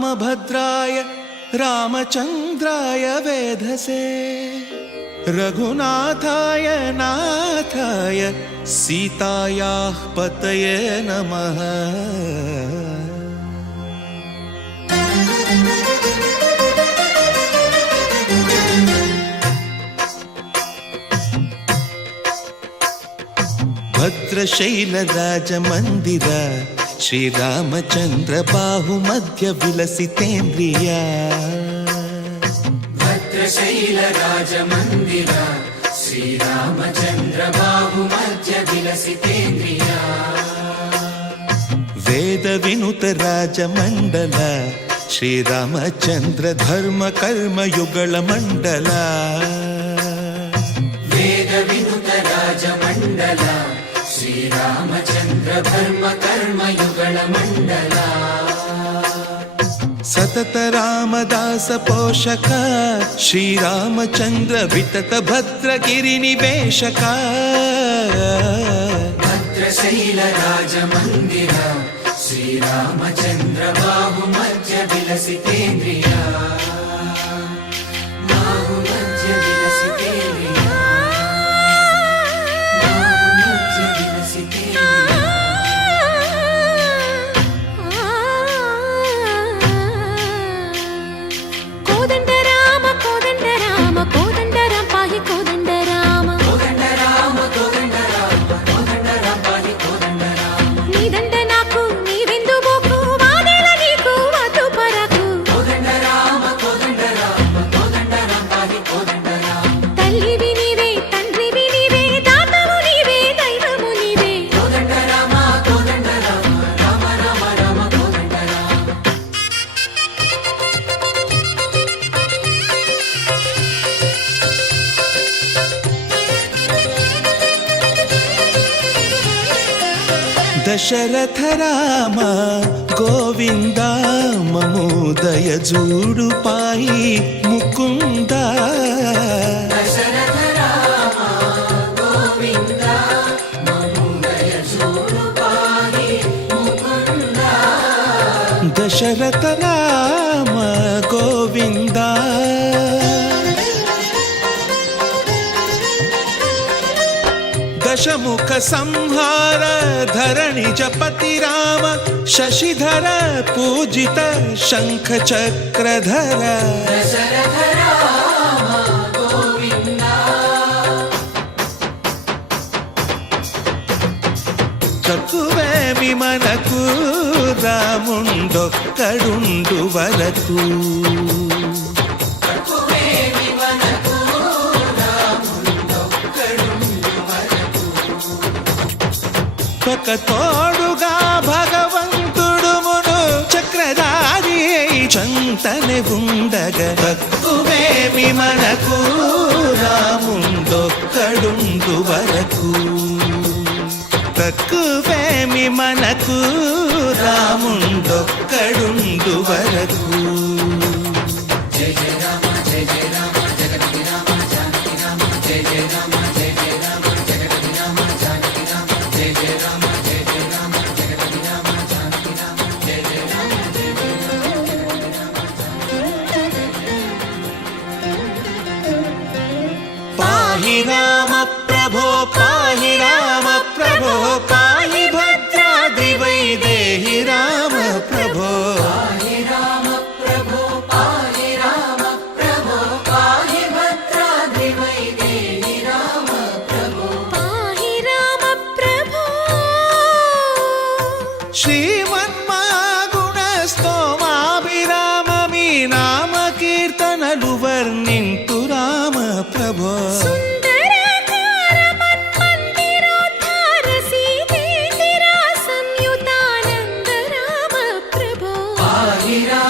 रामभद्राय रामचन्द्राय वेधसे रघुनाथाय नाथाय सीतायाः पतये नमः। भद्रशैलराजमन्दिर श्रीरामचन्द्र बाहुमध्य विलसितेन्द्रिया। भद्रशैलराजमन्दिर श्रीरामचन्द्र बाहुमध्य विलसितेन्द्रिया। वेदविनुत राजमण्डल श्रीरामचन्द्र धर्म कर्म युगल मण्डल। वेदविनुत राजमण्डल श्रीरामचन्द्र धर्म कर्म युगल मण्डल। सतत रामदास पोषक श्रीरामचन्द्र वितत भद्रगिरि निवेशक। भद्रशैलराजमन्दिर श्रीरामचन्द्र बाहुमध्य विलसितेन्द्रिया। बाहुमध्य विलसितेन्द्रिया। बाहुमध्य विलसितेन्द्रिया। कोदंड राम पाहि कोदंड राम। कोदंड राम पाहि कोदंड राम। नी दंड नाकु नीविंदु बोकु वादेल नीकु वतु परकु। कोदंड राम पाहि कोदंड राम। तल्लिवि नीवे तंड्रिवि नीवे दातवु नीवे दैवमु नीवे। कोदंड राम राम राम राम कोदंड राम। दशरथ राम गोविंद ममोदय जूडु पाहि मुकुंद। दशरथ राम गोविंद ममोदय जूडु पाहि मुकुंद। दशरथ राम गोविंद दशमुख संहार धरणि जपति राम शशिधर पूजित शंख चक्रधर। दशरथ राम गोविंद। తక్కువే విమనకు రాముండొక్కడుండు వరకు। ఒక తోడుగా భగవంతుడు మును చక్రధారి చంతనే ఉండగా తక్కువేమి మనకు రాముండొక్కడుండు వరకు। తక్కువేమి మనకు రాముండొక్కడుండు వరకు। జయ జయ రామ జయ జయ రామ జగతి రామ జానకి రామ జయ జయ రామ జయ జయ రామ జగతి రామ జానకి రామ జయ జయ రామ జయ జయ రామ జగతి రామ జానకి రామ జయ జయ రామ జయ జయ రామ పాహి రామ ప్రభో పాహి రామ ప్రభో పాహి భద్రాద్రి వైదేహి రామ ప్రభో। పాహి రామ ప్రభో పాహి రామ ప్రభో పాహి భద్రాద్రి వైదేహి రామ ప్రభో। పాహి రామ ప్రభో। శ్రీమన్మాగుణ స్తోమాభిరామమి నామ కీర్తనలు వర్ణింతు రామ ప్రభో। సుందరాకార మన్మందిరోద్ధార సీతేందిరా సంయుతానంద రామ ప్రభో। పాహి రామ